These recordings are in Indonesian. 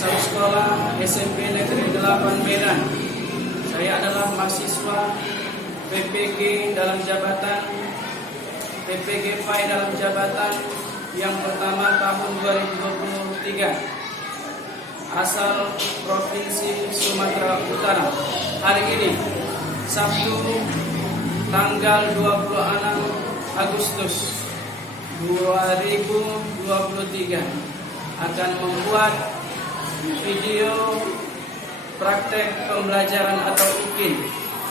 Asal sekolah SMP Negeri 8 Medan. Saya adalah mahasiswa PPG dalam jabatan PPG PAI dalam jabatan yang pertama tahun 2023. Asal Provinsi Sumatera Utara. Hari ini Sabtu tanggal 26 Agustus 2023 akan membuat video praktek pembelajaran atau UKIN,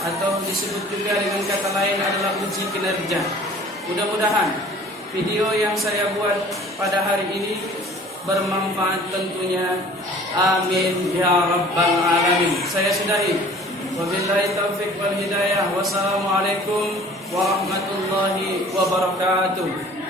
atau disebut juga dengan kata lain adalah uji kinerja. Mudah-mudahan video yang saya buat pada hari ini bermanfaat tentunya. Amin ya rabbal alamin. Saya sudahi. Wabillahi taufiq wal hidayah. Wassalamualaikum warahmatullahi wabarakatuh.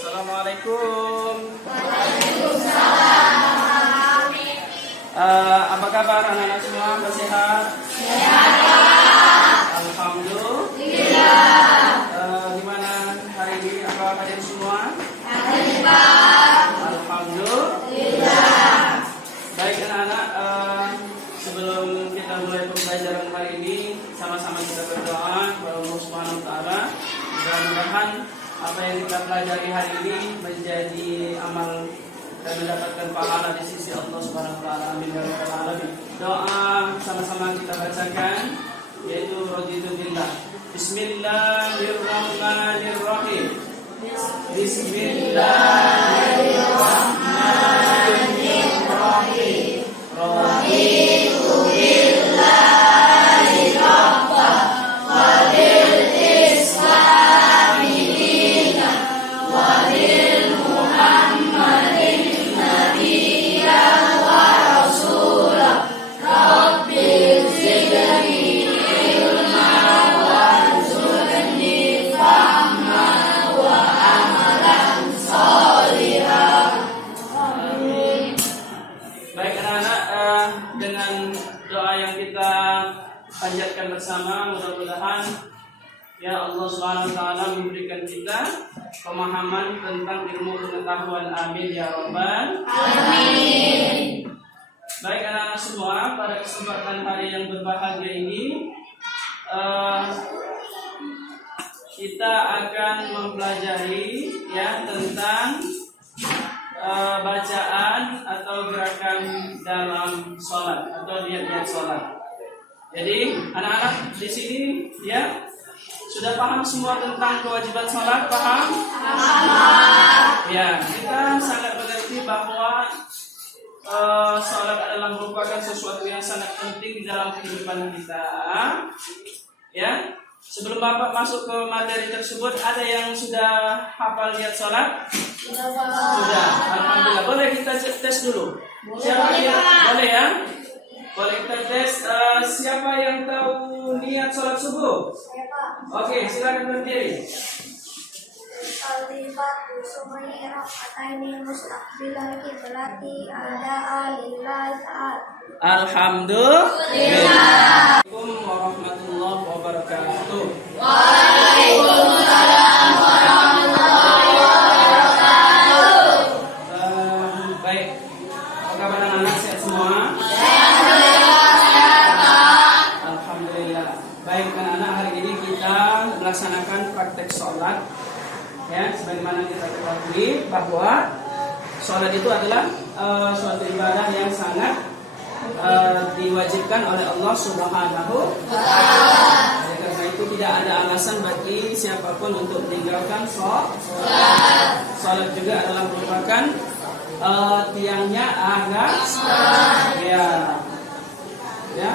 Assalamualaikum. Waalaikumsalam. Apa kabar anak-anak semua? Sehat? Sehat, Pak. Alhamdulillah. Gimana hari ini? Apa kalian semua? Baik, Pak. Alhamdulillah. Baik anak-anak, sebelum kita mulai pembelajaran hari ini, sama-sama kita berdoa kepada Allah Subhanahu wa taala. Mudah-mudahan apa yang kita pelajari hari ini menjadi amal dan mendapatkan pahala di sisi Allah Subhanahu wa taala. Amin ya rabbal alamin. Doa sama-sama kita bacakan, yaitu raditu billah. Bismillahirrahmanirrahim. Bismillahirrahmanirrahim. Raditu billahi rabban wa bil islami dinan wa bil muhammadin nabiyyan wa rasulah. Rabbil zidni ilma warzuqni fahman wa amalan sholihan. Amin. Baik anak-anak, dengan doa yang kita panjatkan bersama, mudah-mudahan ya Allah Subhanahu wa taala memberikan kita pemahaman tentang ilmu pengetahuan. Amin ya rabbal alamin. Baik anak-anak semua, pada kesempatan hari yang berbahagia ini kita akan mempelajari ya tentang bacaan atau gerakan dalam sholat atau niat-niat sholat. Jadi anak-anak di sini ya sudah paham semua tentang kewajiban sholat? Paham? Paham. Ya, kita sangat mengerti bahwa sholat adalah merupakan sesuatu yang sangat penting dalam kehidupan kita. Ya, sebelum Bapak masuk ke materi tersebut, ada yang sudah hafal niat sholat? Sudah. Alhamdulillah. Boleh kita tes dulu? Siapa yang boleh ya? Boleh kita tes. Siapa yang tahu niat sholat subuh? Oke, silakan berdiri. Al-Fatihah sumai raka'ataini mustaqbilal qiblati ada lillahi ta'ala. Alhamdulillah. Assalamualaikum warahmatullahi wabarakatuh. Waalaikumsalam warahmatullahi wabarakatuh. Baik. Apa kabar anak-anak, sehat semua? Alhamdulillah. Baik anak-anak, hari ini kita melaksanakan praktek sholat. Ya, sebagaimana kita ketahui bahwa Sholat itu adalah suatu ibadah yang sangat diwajibkan oleh Allah Subhanahu wa Ta'ala. Oleh karena itu tidak ada alasan bagi siapapun untuk meninggalkan sholat. Sholat juga adalah merupakan tiangnya agama. Ya.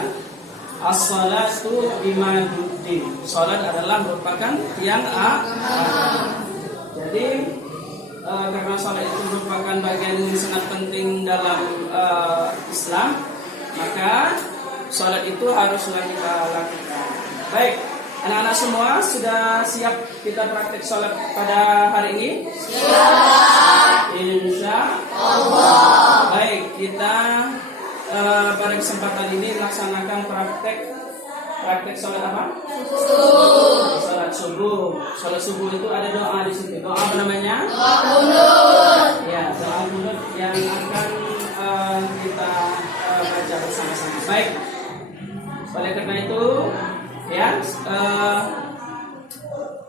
As-salatu imaduddin. Sholat adalah merupakan tiang agama. Jadi karena sholat itu merupakan bagian yang sangat penting dalam Islam, maka sholat itu haruslah kita lakukan. Baik, anak-anak semua sudah siap kita praktek sholat pada hari ini? Siap. Insya Allah. Baik, kita pada kesempatan ini laksanakan praktek sholat apa? Sholat subuh. Sholat subuh itu ada doa di situ. Doa apa namanya? Doa kunut. Ya, doa kunut yang akan kita baca bersama-sama. Baik. Oleh karena itu, ya,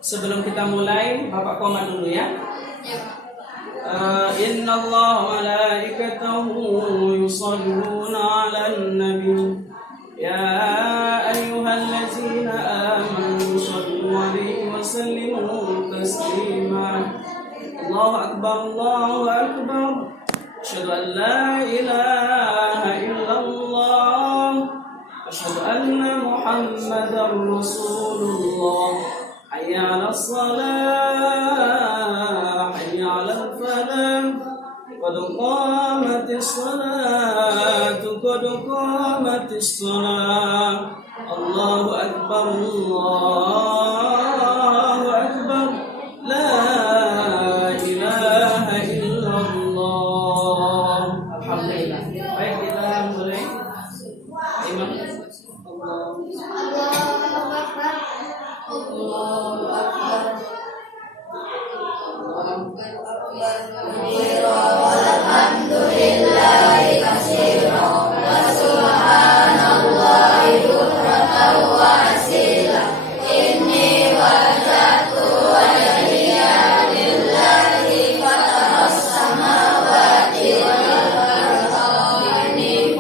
sebelum kita mulai, Bapak koma dulu ya. Inna Allah malaikatahu yusalluna 'alan nabi. Ya ayyuhallazina amanu sallu 'alaihi wa sallimu taslima. Allahu akbar, Allahu akbar. Asyhadu an la ilaha illallah. Asyhadu anna Muhammadar Rasulullah. Hayya 'alas shalah, hayya 'alal falah. Qad qamatis salatu, qad qamatis salat. Allahu akbar, Allahu akbar. La ilaha illallah. Alhamdulillah. Baik, kita mulai. Imam. Allahu akbar. Allahu akbar. Alhamdulillahi katsiran wa subhanallahi bukratan wa asila. Inni wajjahtu wajhiya lillahi fataras samawati wal ardi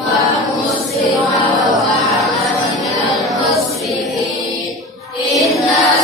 musliman wa ana minal muslimin. Inna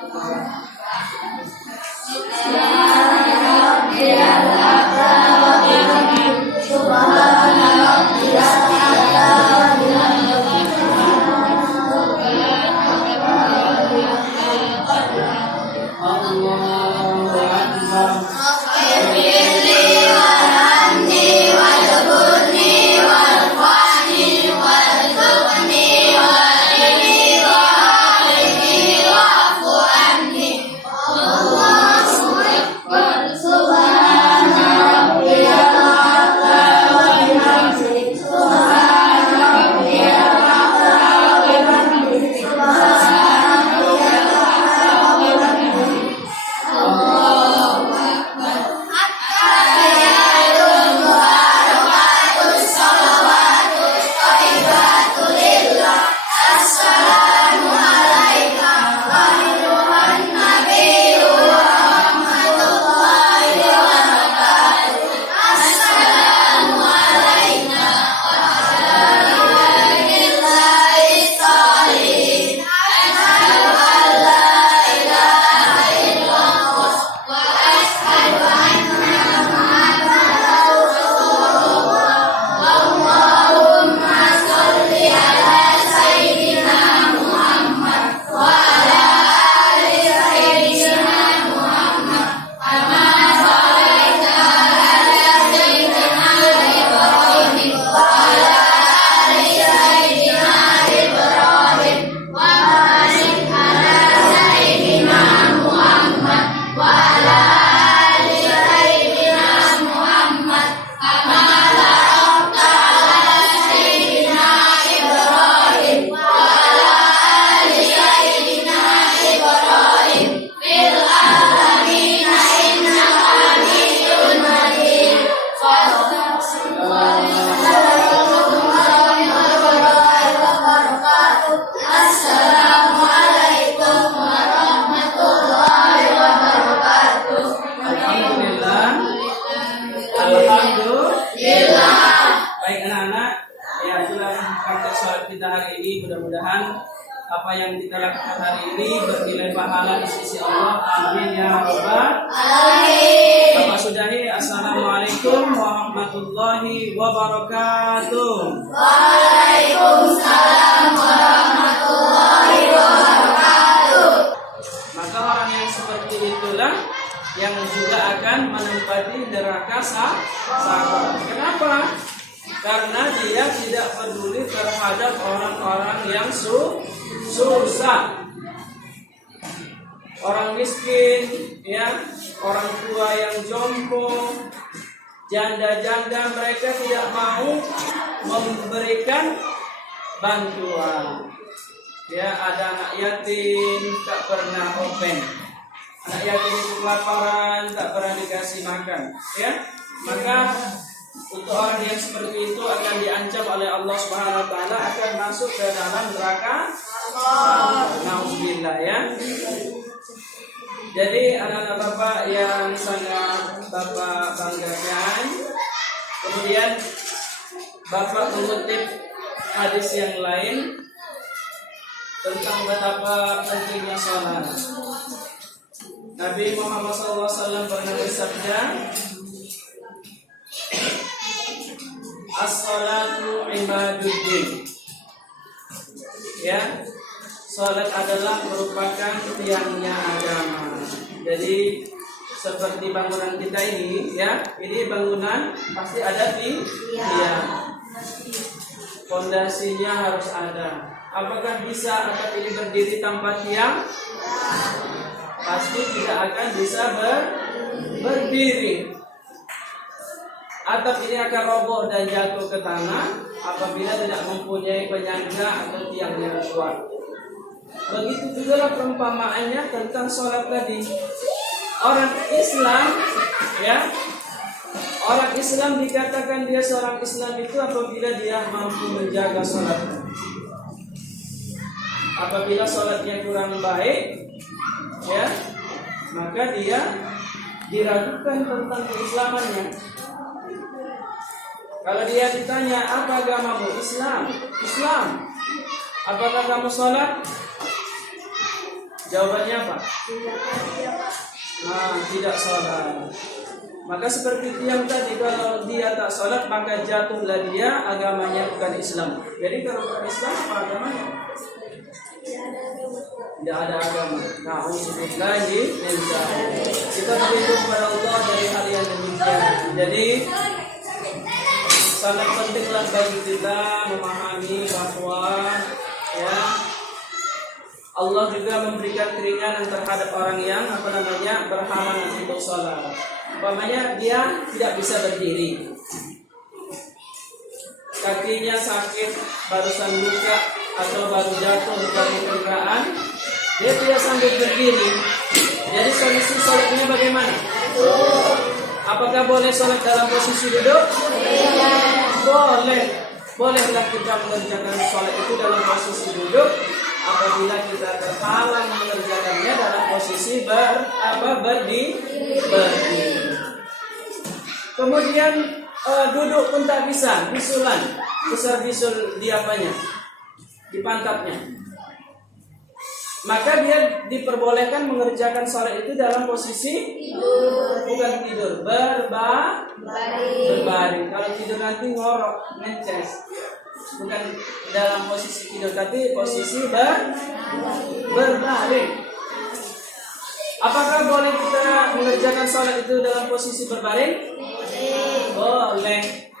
Allahu Akbar. Baik anak-anak, ya itulah praktek sholat kita hari ini. Mudah-mudahan apa yang kita lakukan hari ini bernilai pahala di sisi Allah. Amin ya rabbal alamin. Bapak sudahi, assalamualaikum warahmatullahi wabarakatuh. Waalaikumsalam warahmatullahi wabarakatuh. Maka orang yang seperti itulah yang juga akan menempati neraka sahabat. Kenapa? Karena dia tidak peduli terhadap orang-orang yang susah, orang miskin, ya, orang tua yang jompo, janda-janda, mereka tidak mau memberikan bantuan. Ya, ada anak yatim tak pernah open. Anak yatim itu kelaparan, tak pernah dikasih makan, ya. Maka untuk orang yang seperti itu akan diancam oleh Allah Subhanahu wa taala, akan masuk ke dalam neraka. Nauzubillah, ya. Jadi anak-anak Bapak yang sangat Bapak banggakan, kemudian Bapak mengutip hadis yang lain tentang betapa pentingnya salat. Nabi Muhammad SAW pernah bersabda, as-salatu imaduddin. Ya, salat adalah merupakan tiangnya agama. Jadi seperti bangunan kita ini, ya, ini bangunan pasti ada tiang. Fondasinya harus ada. Apakah bisa atap ini berdiri tanpa tiang? Pasti tidak akan bisa berdiri. Atap ini akan roboh dan jatuh ke tanah apabila tidak mempunyai penyangga atau tiang yang kuat. Begitu juga perumpamaannya tentang sholat tadi. Orang Islam, ya, orang Islam dikatakan dia seorang Islam itu apabila dia mampu menjaga sholatnya. Apabila sholatnya kurang baik, ya, maka dia diragukan tentang keislamannya. Kalau dia ditanya, apa agamamu? Islam. Apakah kamu sholat? Jawabannya apa? Nah, tidak sholat. Maka seperti yang tadi, kalau dia tak sholat maka jatuhlah dia agamanya bukan Islam. Jadi kalau bukan Islam apa agamanya? Tidak ada agama. Na'udzubillahi min dzalik. Kita berlindung kepada Allah dari hal yang demikian. Jadi sangat pentinglah bagi kita memahami bahwa ya Allah juga memberikan keringanan terhadap orang yang berhalangan untuk sholat. Umpamanya dia tidak bisa berdiri, kakinya sakit, barusan luka atau baru jatuh dari kendaraan, dia tidak sanggup berdiri. Jadi solusi sholatnya bagaimana? Apakah boleh sholat dalam posisi duduk? Boleh. Bolehlah kita mengerjakan sholat itu dalam posisi duduk apabila kita terhalang mengerjakannya dalam posisi berdiri. Kemudian duduk pun tak bisa, bisulan, besar bisul di apanya? Di pantatnya. Maka dia diperbolehkan mengerjakan sholat itu dalam posisi bukan tidur, berbaring. Kalau tidur nanti ngorok, ngeces. Bukan dalam posisi tidur, tapi posisi berbaring. Apakah boleh kita mengerjakan sholat itu dalam posisi berbaring? Boleh.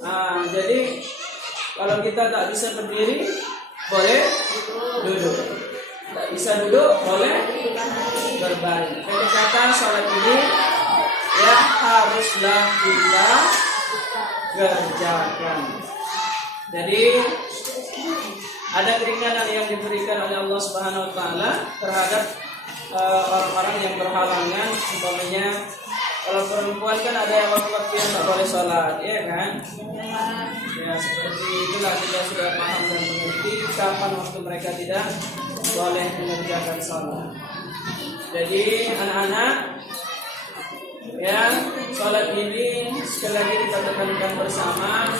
Nah, jadi kalau kita tak bisa berdiri, boleh duduk. Tak bisa duduk, boleh berbaring. Jadi kata sholat ini ya haruslah kita kerjakan. Jadi ada keringanan yang diberikan oleh Allah Subhanahu wa taala terhadap orang-orang yang berhalangan. Umpamanya kalau perempuan kan ada yang waktu yang tak boleh sholat, ya kan? Ya seperti itulah, kita sudah paham dan mengerti kapan waktu mereka tidak boleh mengerjakan sholat. Jadi anak-anak, ya sholat ini sekali lagi kita tekankan bersama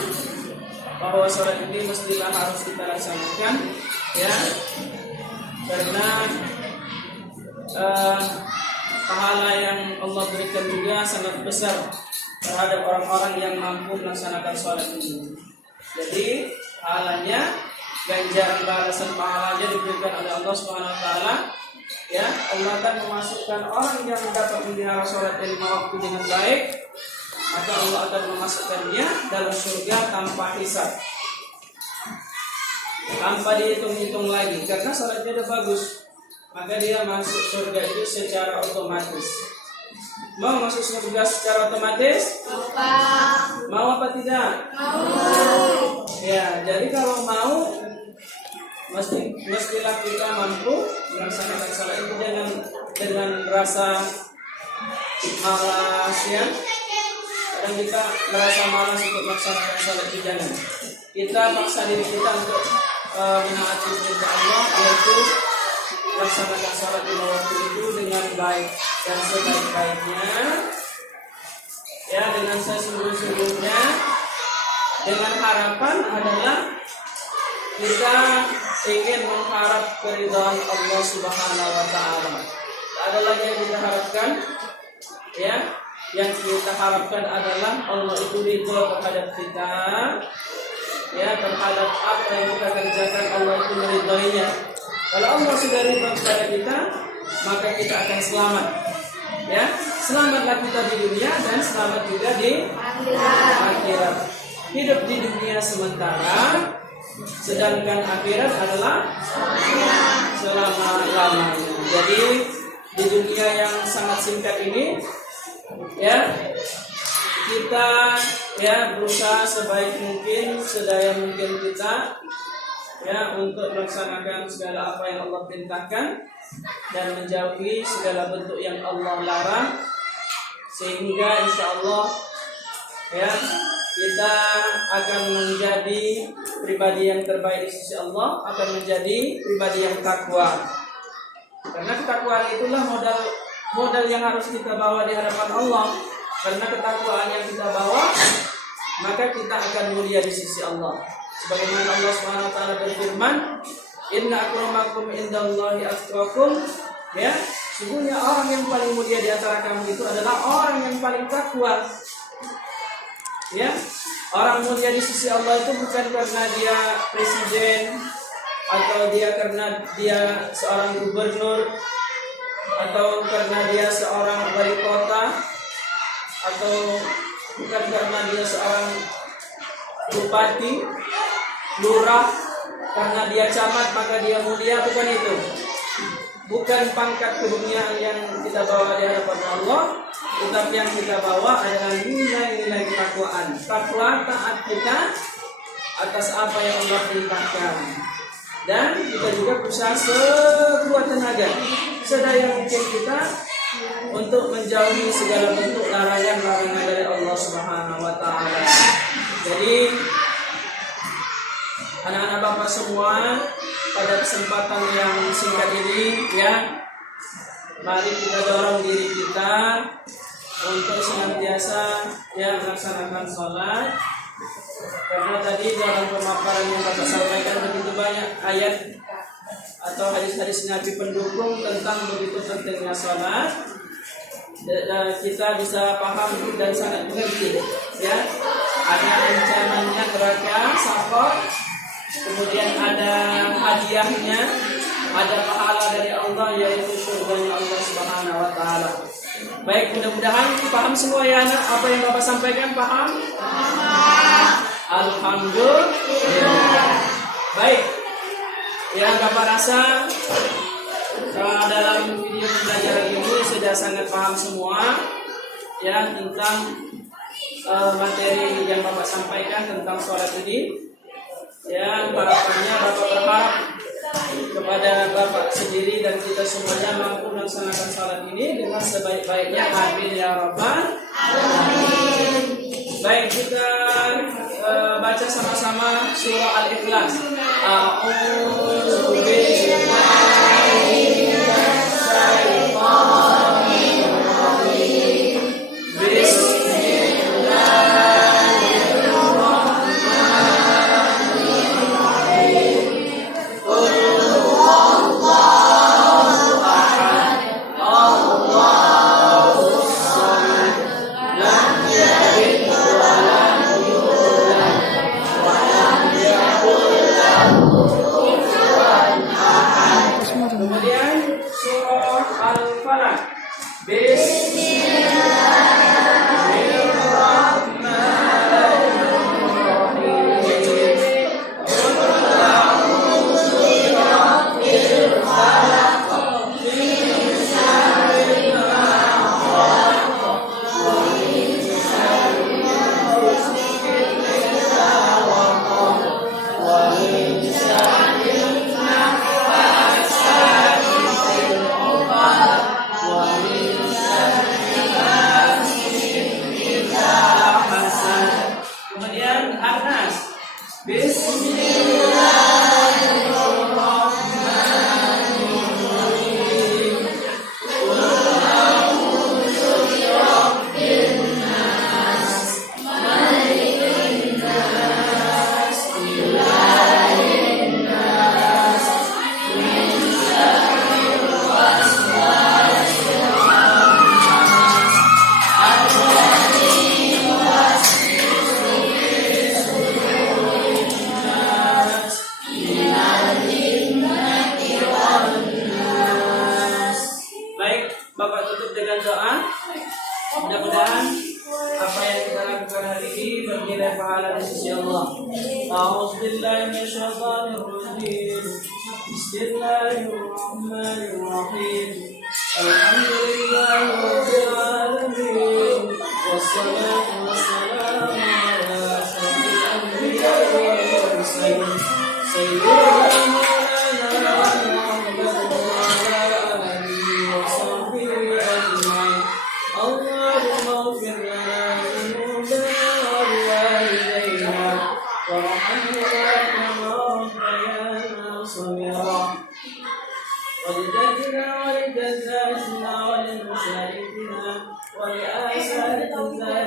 bahwa sholat ini mestilah harus kita laksanakan, ya, karena pahala yang Allah berikan juga sangat besar terhadap orang-orang yang mampu melaksanakan sholat ini. Jadi pahalanya, ganjaran balasan pahalanya diberikan oleh Allah Subhanahu wa taala. Ya, Allah akan memasukkan orang yang dapat memelihara sholat 5 waktu dengan baik, maka Allah akan memasukkannya dalam surga tanpa hisab, tanpa dihitung-hitung lagi, karena sholatnya sudah bagus. Maka dia masuk surga itu secara otomatis. Mau masuk surga secara otomatis? Mau apa tidak? Mau. Ya, jadi kalau mau, mestilah kita mampu melaksanakan sholat itu dengan rasa malas, ya. Kadang kita merasa malas untuk melaksanakan sholat itu, jangan. Kita paksa diri kita untuk menaati perintah Allah, yaitu melaksanakan sholat 5 waktu itu dengan baik dan sebaik-baiknya, ya, dengan sesungguh-sungguhnya, dengan harapan adalah kita ingin mengharap keridhaan Allah Subhanahu wa taala. Ada lagi yang kita harapkan, ya. Yang kita harapkan adalah Allah itu ridho terhadap kita, ya, terhadap apa yang kita kerjakan Allah itu meridhoinya. Kalau Allah sudah ridho kepada kita, maka kita akan selamat. Ya, selamatlah kita di dunia dan selamat juga di akhirat. Hidup di dunia sementara, sedangkan akhirat adalah selama-lamanya. Jadi di dunia yang sangat singkat ini, ya, kita ya berusaha sebaik mungkin, sedaya mungkin kita, ya, untuk melaksanakan segala apa yang Allah perintahkan dan menjauhi segala bentuk yang Allah larang, sehingga insya Allah, ya, kita akan menjadi pribadi yang terbaik di sisi Allah, akan menjadi pribadi yang takwa. Karena ketakwaan itulah modal yang harus kita bawa di hadapan Allah. Karena ketakwaan yang kita bawa, maka kita akan mulia di sisi Allah. Sebagaimana Allah Subhanahu wa taala berfirman, Inna akramakum indallahi atqakum. Ya, sungguhnya orang yang paling mulia di antara kamu itu adalah orang yang paling takwa. Ya, orang mulia di sisi Allah itu bukan karena dia presiden, atau dia karena dia seorang gubernur, atau karena dia seorang wali kota, atau bukan karena dia seorang bupati, lurah, karena dia camat maka dia mulia, bukan itu. Bukan pangkat keduniaan yang kita bawa di hadapan Allah, tetapi yang kita bawa adalah nilai-nilai ketakwaan. Takwa taat kita atas apa yang Allah perintahkan. Dan kita juga berusaha sekuat tenaga, sedaya mungkin kita untuk menjauhi segala bentuk larangan-larangan dari Allah Subhanahu wa taala. Jadi anak-anak Bapak semua, pada kesempatan yang singkat ini ya, mari kita dorong diri kita untuk senantiasa ya melaksanakan sholat. Karena tadi dalam pemaparan yang Bapak sampaikan begitu banyak ayat atau hadis-hadis Nabi pendukung tentang begitu pentingnya sholat. Kita bisa paham dan sangat mengerti ya. Ada ancamannya neraka, safar, kemudian ada hadiahnya, ada pahala dari Allah yaitu surganya Allah Subhanahu wa taala. Baik, mudah-mudahan paham semua ya anak, apa yang Bapak sampaikan paham? Alhamdulillah. Baik. Ya, Bapak rasa dalam video pembelajaran ini sudah sangat paham semua ya tentang materi yang Bapak sampaikan tentang sholat ini. Ya, harapannya Bapak berharap kepada Bapak sendiri dan kita semuanya mampu melaksanakan sholat ini dengan sebaik-baiknya. Amin ya rabbal alamin. Baik, kita baca sama-sama surah Al-Ikhlas. A'udzu billahi minasy syaithanir rajim. Kemudian surah Al-Falaq. Kemudian An-Nas. Bismillahirrahmanirrahim. Baik, Bapak tutup dengan doa. Mudah-mudahan apa yang kita lakukan hari ini bernilai pahala di sisi Allah. A'udzubillahi minasyaitonirrajim. Bismillahirrahmanirrahim. Alhamdulillahirabbil alamin. Wassalatu wassalamu ala asyrofil anbiya'i wal mursalin. Sayyidina اللهم اغفر لنا ذنوبنا ولوالدينا وارحمنا كما ربيانا صغيرا ولجدنا ولجداتنا ولمشايخنا ولأساتذتنا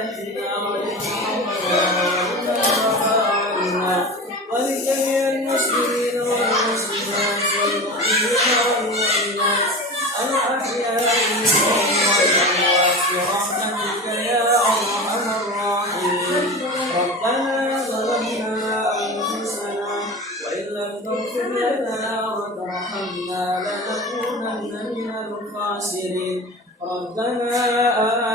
ولجميع المسلمين والمسلمات والإناث الأحياء منهم والأموات برحمتك يا أرحم الراحمين ربنا ظلمنا أنفسنا وإن لم تغفر لنا وترحمنا لنكونن من الخاسرين ربنا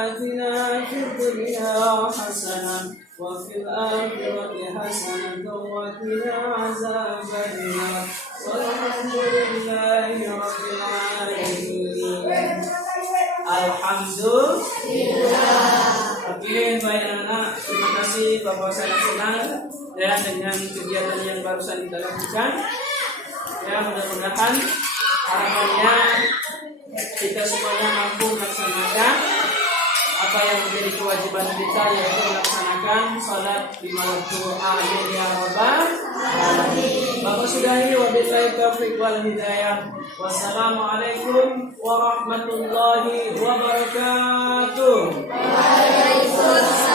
آتنا في الدنيا حسنة وفي الآخرة حسنة وقنا عذاب النار والحمد لله رب العالمين. Alhamdulillah. Oke, baik anak-anak, terima kasih Bapak sangat senang ya dengan kegiatan yang barusan kita lakukan. Ya, mudah-mudahan harapannya kita semuanya mampu melaksanakan apa yang menjadi kewajiban kita, yaitu melaksanakan salat 5 waktu. Amin ya rabbal alamin. Bapak sudahi wabillahi taufiq wal hidayah. Wassalamualaikum warahmatullahi wabarakatuh. Waalaikumsalam.